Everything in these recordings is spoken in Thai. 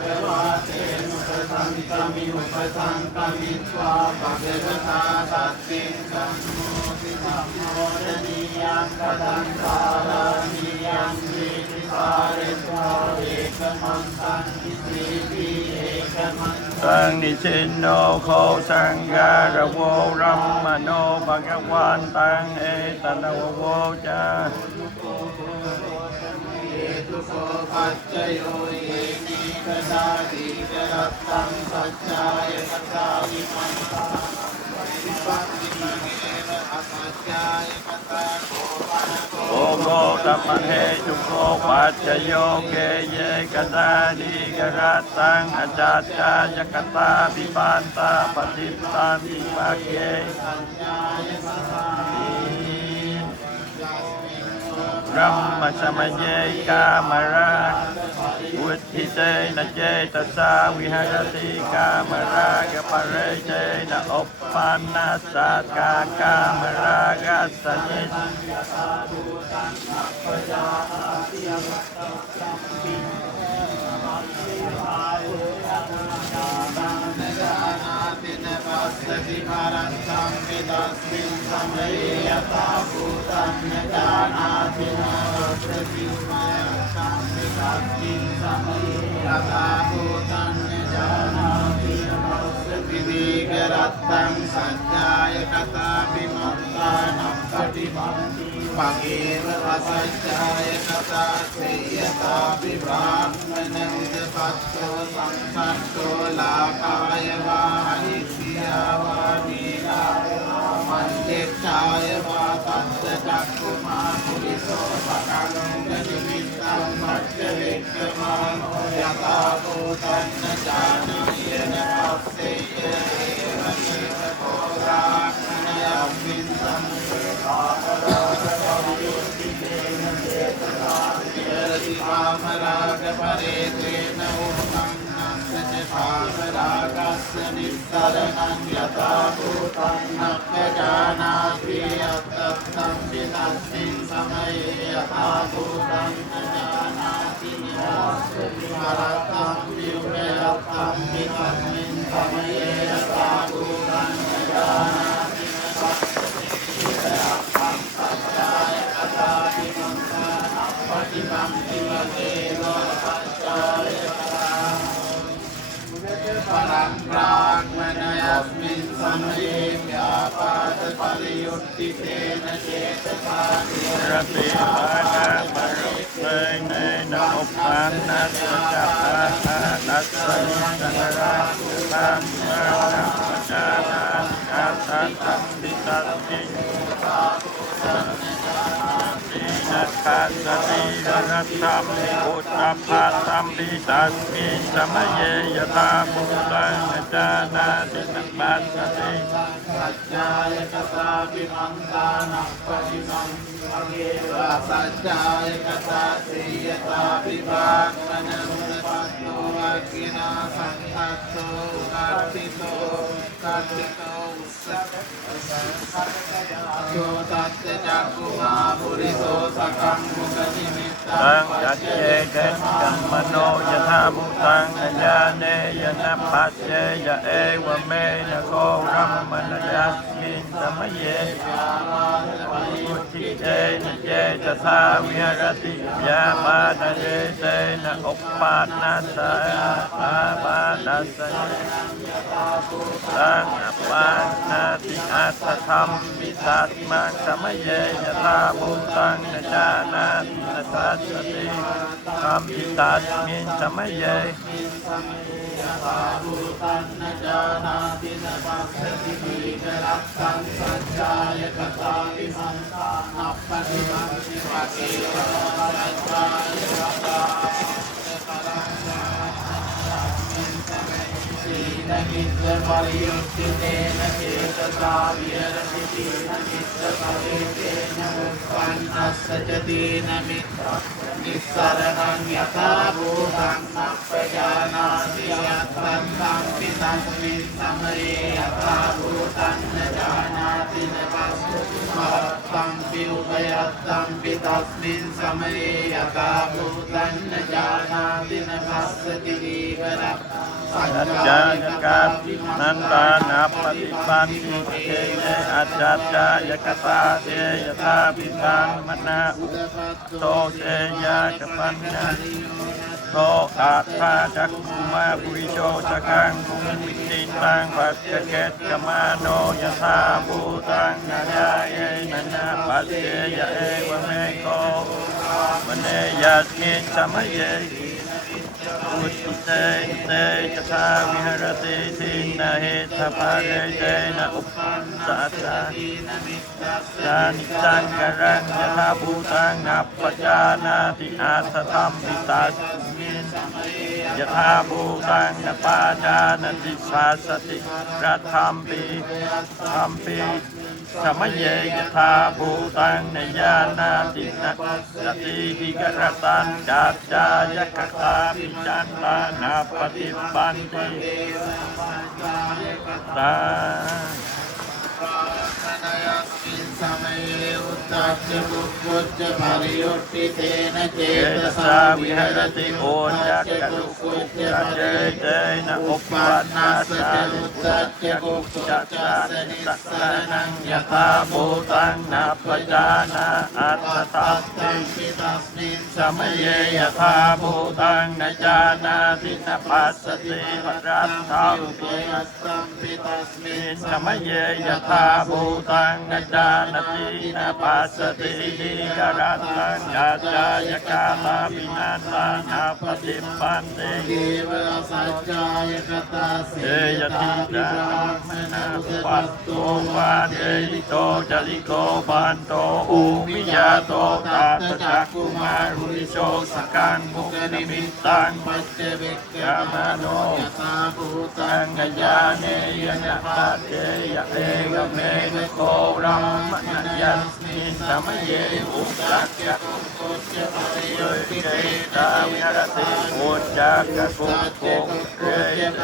ภวะเตมุปสังกมิอุปสังกมิตวาภะคะวะตาสัตติธัมโมติธัมโมรณียังกตังสารานิยังวิธิสาริสาเอกมันตังอิติปิเอกมันตังนิชินโนโคสังฆาระโวรัมมโนภะคะวันตังเอตนะโวจาทุโกปัจจโยเยนิกตาติกรัตตังสัจจายกตาวิมังตาวิปัสสิมังเอวะอสัจจายกตาโกปะโกโกตัมเหตุโกปัจจโยเกเยกตาติกรัตตังอจัจจายกตาวิปันตาปฏิตันติภะเกสัจจายกตารัมมสมเยกามราวุธิเตนะเจตสาวิหารติกามรากปะเรเจนะอุปปานาสักกามรากัสสนิสติภารันตังวิตัสมินสัมเมยตาภูตัญญานาทินาสติมาตังวิตัสมินสัมเมยตาภูตัญญานาทินาสติวิกรัตตังสัจจายกตาปิมัตตานัปปฏิบัติปังเอวะสัจจายกตาเสยตาปิบรามมนังเจปัตโตสังสัตโตลากายวาหิยาวานีลามันเจชายวาตัสสะจักขุมาภุริโสภะคะโลกนิมิตตังมัจเจวิกขมาโนยตาโพตันนจานิเยนะปัสสิเยเอวะเมตโพราณยามินสัมเสตาภราภะยุติเตนะเจตตาเยติภามราภะเรเตนะอุปังสัจภามรากัสสนิสรณังยตาภูตังนัพพจานาทิยัตตังปิตัสมิงสมัยยตาภูตังนจานาทินิวัสสิภรตังวิวเรตังปิตัสมิงสมัยยตาภูตังนจานาทินิวัสสิภรตังสัจจายกตาปิมังตานัปปฏิบัติทิมเกโลสัจจายกตาปรังปรากมณยัสมินสัมเยยาปาตปริยุตติเตนะเจตสานิรติปานาปริเตเนนะอุปันนัสจัตตานัสสนิสังราตัมมานัปจานาอาตันตัมปิตัสมิงนักขัสติรัตตัมอุตตภะตัมปิตัสมิงสมัยเยตาภูตังนจานาตินักปัสสติสัจจายกตาปิมังตานัปปฏิมังอเกวะสัจจายกตาสียตาปิภาคมนังปัตโตอากินาสังทัตโตกัตติโตสัพโยตัสสะจักขุมาภุริโสสักขังมุขนิมิตตังจัจเจเกกัมมโนยถาภูตังอัญญาเนยนะปัจเจยเอวเมนะโกรัมมณยัสมินสมัยเยอุทิเตนะเจตสาวิหรติยาปาตเจเตนะอุปปานาสาปาตัสสะตังอปานาติอัตถธรรมปิตัสมังสมัยเยยถาภูตังนจานาตินัสสัสสติธรรมปิตัสมินสมัยเยตาภูตังนจานาตินัสสัสสติวิกรัตตังสัจจายกตาปิมันตานัปปฏิบัติภะเกวะสัจจายกตานะกิจปริยุตติเตนะเจตสาวิหรติตินะกิจปริเตนะอุปปันนัสสะจตินะมิตรนิสรณังยถาภูตังนัปปจานาติยัตตังตังปิตัสมิงสัมเมยตาภูตังนจานาตินะปัสสุภะตัง ปิอุปยัตตัมปิตัสมินสมัยยตาภูตันนจานาตินภัสสติวิกรัตสัจจายกาปินันตานาปฏิปันติเตอาจารยายกตาเตยตาปิตังมนาอุโตเตยากปัญญาโตอาทาจักขุมาปุริโชจักังคุมิติตังปัจจเกตกมาโนยถาภูตังนาญาเยนันนาปัจเจยเอวเมโกมเนยัสมินสมัยเยอุตเตเตจตาวิหรติสินาเหตภาเรเตนะอุปสัสสะญาณิจังกรังยถาภูตังนัปปจานาติอาสธรรมปิตัสมินยถาภูตังนปาจานาติภาสติรัตถัมปิธัมปิสมัยเยยถาภูตังนญานาตินะสติหิกรตันจัจจายกตาปิจันตานาปฏิปันติตาสมัยอุตตัจจบุพพุจจปริยุตติเตนะเจตสาวิหรติโอจักกลุกุจจเจเตนะอุปปันนาสาอุตตัจจกุจจจานิสัสสนังยถาภูตังนัปปจานาอัตตัสติปิตัสมินสมัยยถาภูตังนจานาตินปัสสติปรัตถัมปิปิตัสมินสมัยยถาภูตังนจานตินะปัสสติดิกรัตตังยาจายกาลาปินันตานาปฏิปันติเกวะสัจจายกตาเสยติจามนาปัตโตวาเดลิโตจลิโกปันโตอุมิยาโตตาตจักกุมารุนิโชสกังมุกนิมิตังปัจเจเวกกามโนยตาภูตังกัญญาเนยนะปัจเจยเอกเมนโกรัมมณยัสมินสมัยเยอุตตัจจกุกุจจปริยุตติเตตาวิหรติโอจักกุกุเรเต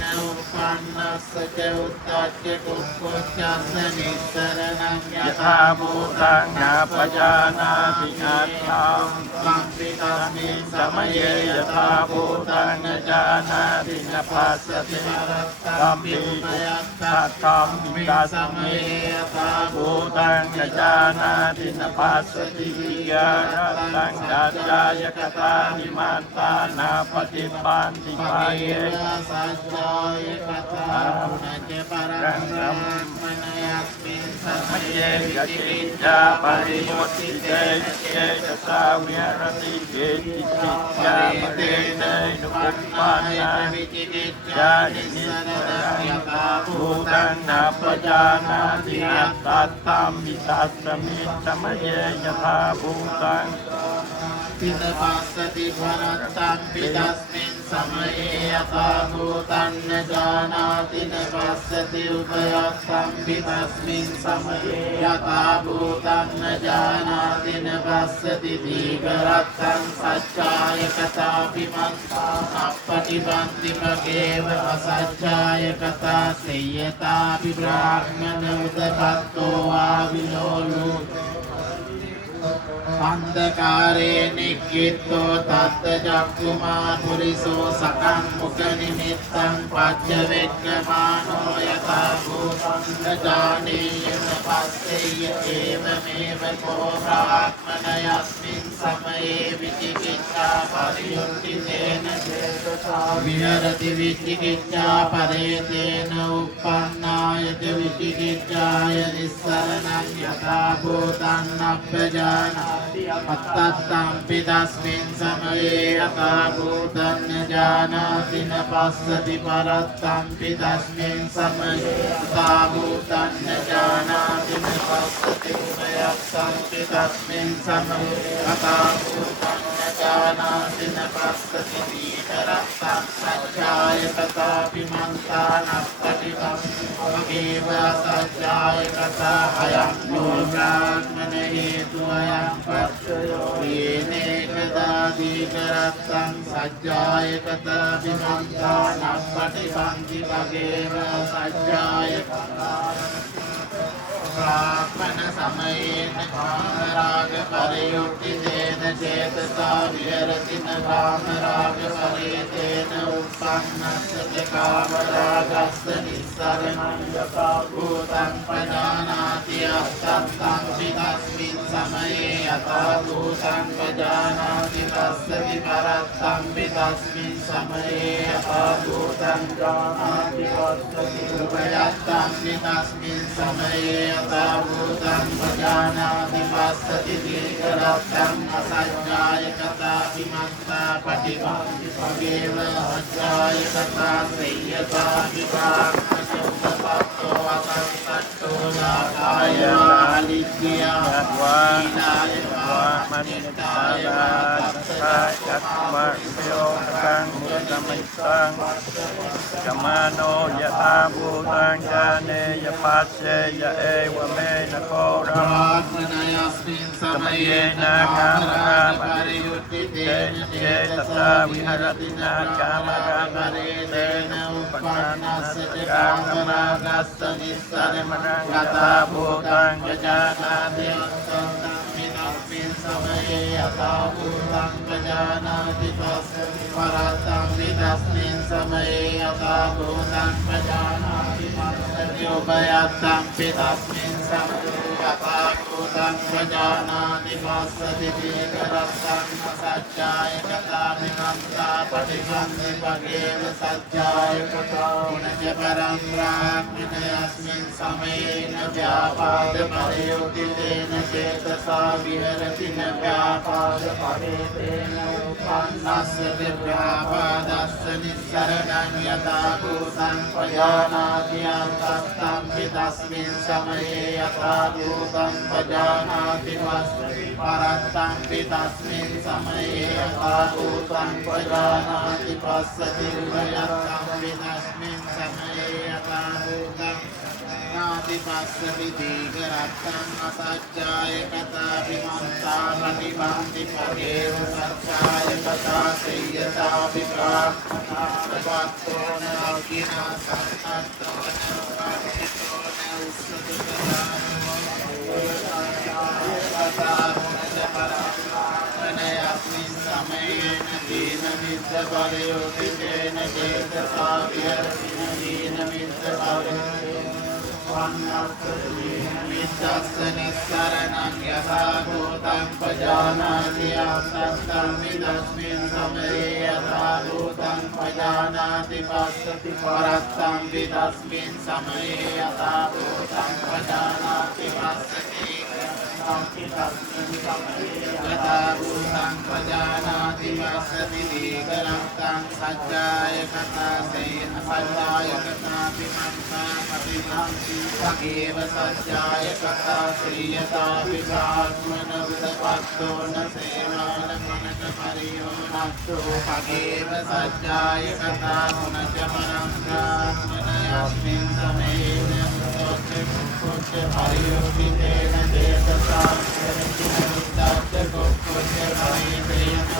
นะอุปปันนัสสะเจอุตตัจจกุกุจจสนิสรนังยถาภูตังนาปจานาติอัตถังสัมปิตัสมินสมัยเยยถาภูตังนจานาตินภัสสติสัมปิตัสธัมปิตัสมิยถาภูตังนจานาตินภัสสติยารัตตังจัจจายกตานิมันตานาปฏิปันติปายเยสัจจายกตาอุณเจปรังสัมมนยัสมินสมัยเยยจิตจาปริโมทิเตเจตสาวิหรติเจติจิตจาปริเตนุปปันนาญาณินิสรังยตาภูตังนาปจานาติอัตตัตตัมมิตัสสมินสมัยเยยถาภูตังปิตปัสสติภรัตตังปิตัสมินสมัยยถาภูตังนจานาตินปัสสติอุปยัตตังปิตัสมินสมัยยถาภูตังนจานาตินปัสสติทีกรัตตังสัจจายกตาปิมันตานัปปฏิปันติภเกวะสัจจายกตาเสยตาปิบรามณอุตปัตโตอาวิโลลุอันตกาเรนิกิตโตตัตจักกุมาภุริโสสกังมุขนิมิตตังปัจเจเวกขมาโนยตาภูตังนจานิยตปัสสิยเอวเมวะโกภะมณยัสมินสมัยวิจิกิจจาปริยุตติเตนะเจตสาวิหรติวิจิกิจจาปเรเตนะอุปปันนายติวิจิกิจจายนิสรณังยถาภูตังนัปปจานาอัตตัตตัมปิตัสมินสมัยยถาภูตังนจานาตินปัสสติปรัตตัมปิตัสมินสมัยยถาภูตังนจานาตินปัสสติอุปยัตตัมปิตัสมินสมัยยถาภูตังนจานาตินปัสสติทีกรัตตังสัจจายกตาปิมันตานัปปฏิปันติภเกวะสัจจายกตาอยังโนกานมะเหตุอยังปัจจโยวิเนกตาทีกรัตตังสัจจายกตาปิมันตานัปปฏิปันติภเกวะสัจจายกตา प्रापन समयेन कामराग परियुक्तितेन चेतसा विहरति न कामराग परितेन उत्पन्नस्य कामरागस्य निस्सरणं यथा भूतं प्रजानाति अस्तत्तं तस्मिन् समये यथा भूतं प्रजानाति तस्सति परत्तं तस्मिन् समये यथा भूतं जानाति तस्सति उभयत्तं तस्मिन् समये यथा भूतं प्रजानाति पश्यति दीर्घरत्तं असज्जाय कथाभिमन्ता पटिभाति पगेव अज्जाय कथा संयता विभागो असंसट्टो नाकाय आलिज्ञा ीलाय मनिताय Kamano yata bhutang jane yapasya ya eva me nakoram Kamayena kamara pariyuttitena cetasa viharatina kamara paretena upannasya kamaragassa nissaremanang yata bhutang jajanati Tस्मिन् समये यथा भूतं प्रजानाति पश्यति परतं तस्मिन् समये यथा भूतं प्रजानाति पश्यति उभयत्तं तस्मिन् समये यथा भूतं प्रजानाति पश्यति दीर्घरत्तं सज्जाय कथाभिमन्ता पठिबन्ति पगेव सज्जाय कथा पुनश्च परं ब्राह्मणस्मिन् समये न व्यापादपरियुक्तितेन चेतसा विहरति न व्यापादपरेतेन उत्पन्नस्य व्यापादस्य निस्सरणं यथा भूतं प्रजानाति अन्तस्तं तस्मिन् समये यथा भूतं प्रजानाति पश्यति परत्तं तस्मिन् समये यथा भूतं प्रजानाति पश्यति उभयत्तं तस्मिन् समये यथा भूतं नाति पश्यति दीर्घरत्तं असज्जाय कथाभिमन्ता पठिबन्ति पगेव सज्जाय कथा संयता विप्रार्थनावत्तो न अग्निना सन्नद्धो न वर्धितो न उत्सुकतास्मिन् समयेन दीनमिद्धपरियुक्तितेन चेतसा विहरति न दीनमिद्धपरियुक्तितेन वित्तस्य निस्सरणं यथा भूतं प्रजानाति अन्तस्तं तस्मिन् समये यथा भूतं प्रजानाति पश्यति परत्तं तस्मिन् समये यथा भूतं प्रजानाति पश्यति यथा भूतं प्रजानाति पश्यति दीर्घरत्तं सज्जाय कथा सज्जाय कथाभिमन्ता पठिबन्ति पगेव सज्जाय कथा श्रीयता विभात्मनवदपत्तो न सेवानमनकपरियो नष्टो पगेव सज्जाय कथा पुनश्च परं ब्राह्मणस्मिन् समये परियुक्तितेन चेतसा विहरति न विद्याच्च कुक्कुच्च परितेन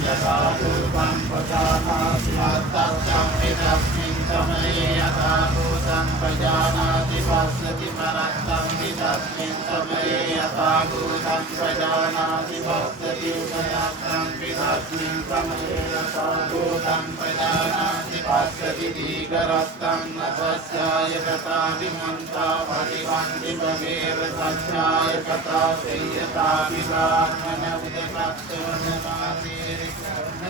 यथा भूतं प्रजानाति अन्तस्तं तस्मिन् समये यथा भूतं प्रजानाति पश्यति परत्तं तस्मिन् समये यथा भूतं प्रजानाति पश्यति उभयत्तं तस्मिन् समये यथा भूतं प्रजानाति पश्यति दीर्घरत्तं न सस्याय कथाभिमन्ता पठिबन्ति पगेव सस्याय कथा संयता विब्राह्मणवदपत्तो न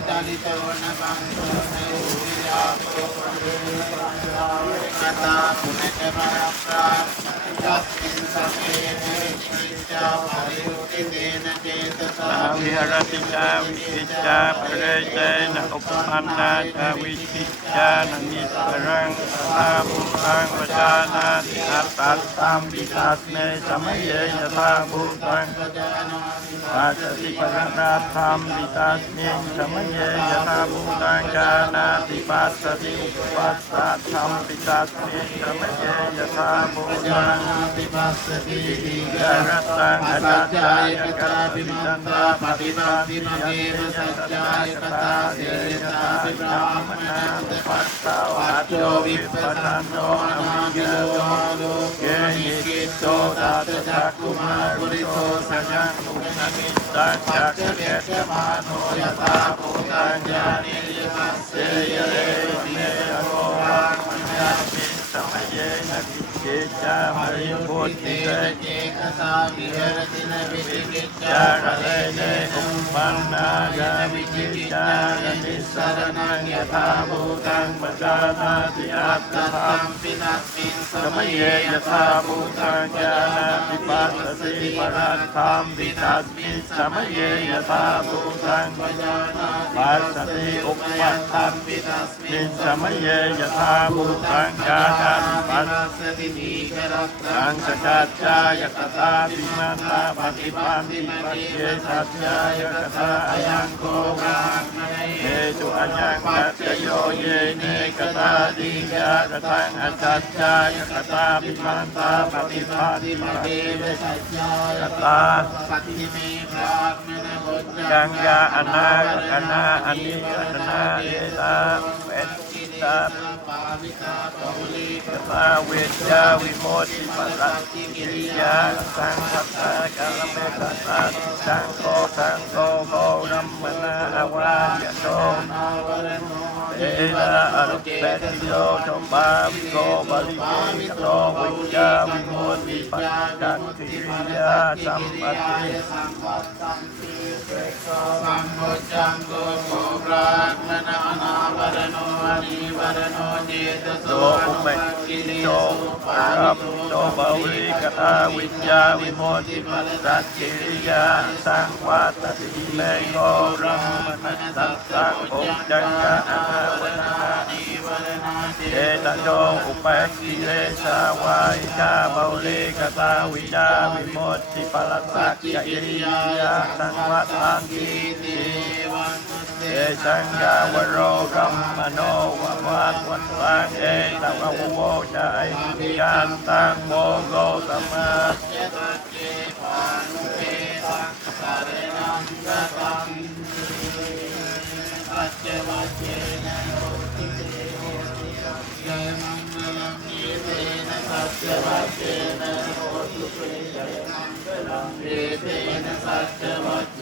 दलितो न बन्धो न ऊर्जातो कथा पुनश्च परप्राप्तस्मिन् समये नित्या परियुक्तितेन चेतसा विहरति च विचित्या परेतेन उपपन्ना च विचित्या न निस्सरं तथा भूतं प्रजानाति ปัตตัมปิตัสเมสมัยเยยถาภูตังปัสสติปะระธรรมปิตัสเมสมัยเยยถาภูตังกานาติปัสสติอุปปัสสะธรรมปิตัสเมสมัยเยยถาภูตังติปัสสติติกะ รัตตังอ สั จั จ ต จา ตาย ก ก ตา ตา ปิ ปิ มั ตั น น ตา ตา ป ป ฏิ ฏิ บั บั ติ ติ มะ ยั เม น ว เต สัจ ยัต จา ตาย ก ก ตา ตา เส เย ย ย ตา ตา ปิ ปิ บ ตา ราม ม ณั นา นต ปั ปั ส ส สา ปั วั จ จ โย โย วิ วิ ปั ปั ส ส ส ส โน โน อ อ นา วิ คิ เย โล โต มาโล เก กุณิ หิ กิโต โต ตั ตั ต ส ตะ สะ จัก กุ กุ มา มา รุ บุริ โต โส ส สัจ ยัง กุ ตุ ณ นา มิ มิ ต ตัง ปั จั จ ก เจ ขะ เว เก ช ตมมาโนโนยยตาตาภูภูตัตังญญาญาเนณิยมัสเสเยยเลเยเมเมอโรโรรั รั ง ง มั ม น ณ ยั ั ส ส มิสมัยเยนะกิเจจา ป มริ ริ โพ ยุทธิเต ธิเต นะเจกตาวิหรตินะวิจิกิจจา จา ระ ระ เล เล เน เน นะ อุ อุ ป ปั ปั น น นา นายา จา วิ วิ จิ จิ กิจ จา จา ระ ย นิ นิ ส สาร ร นั นั ง ง ย ย ถา ถา ภู ภู ตั ตั ง ง ป ป จา จา นา นา ติ ติ อั อั ต ต ต ถา ตั ม มปินัสมินส ส มั มั ย ย เย เย ย ย ถา ถา ภู ภู ตั ตั ง ง ป ญา จา ณา นา ติ ติ ปัส ปัส ส ส ติ ติ ป ป รั รั ต ต ถา ถาม ม ปิ ปิ ตั นั ส ส มิ มิน ส ส มั มั ย ย เย เย ย ย ถา ถา ภู ภู ตั ตั ง งปจานาติ ปั ปั ส ส ส ส ติ ติ อุ อุ ป ป ปั ยั ต ต ตั ตั ง มปิตัสมิ มิ น น ส ส มั มั ย ย เย เย ย ย ถา ถา ภู ภู ตั ตั ง ง ป กา จา ดา นา นิ ติ ปัส ปัสสติทีฆรัตตั สั ง งสกัจจายกตาปิมันตาปฏิปันติปัจเยสัจจายกตาอายังโกรามเมตุอัญญังกัจจโยเยเนกตาดิยากตังอจัจจายกตาปิมันตาปฏิปันติปัจเยสัจจายกตา สัตติเมพรามณบท กังยาอนาคนาอันนี้อันนาเอตาเป็นจิตา ปาวิตาปะหุลี กตาเวทยาวิโมติปัสสัตติกิริยาสังคัตตากาลเมตตาสังโฆสังโฆโกรัมมนาอวายโต นาวรโน เอนะอรุปเปติโยชมาวิโกบาลิโกวิโตวิจาวิโมติปัสสัตติกิริยาสัมปติ สัมปัตตังติเสกสัมโพจังโกโกปรามณนาวรโนอนิวรโนเจตโส โตอุเมโตปรับโตบาวิกตาวิญญาวิโมติปัสสัตกิริยาสังวัตติเมโกรัมมนัสสัตสังโอจังกะอนาวันนาเอตโยอุปกิเลสาวายกาบาลิกตาวิญญาวิโมติปัสสัตกิริยาสังวัตติเอสังกาวโรกัมมโนวะวัตวัตตังเอตวะโวจาอิกันตังโมโกสัมมาปัจเจวัจเจนะโยติเตโหติสัจเจมังคลังนิเตนะปัจเจวัจเจนะโหตุเตมังคลังนิเตนะปัจเจวัจเจ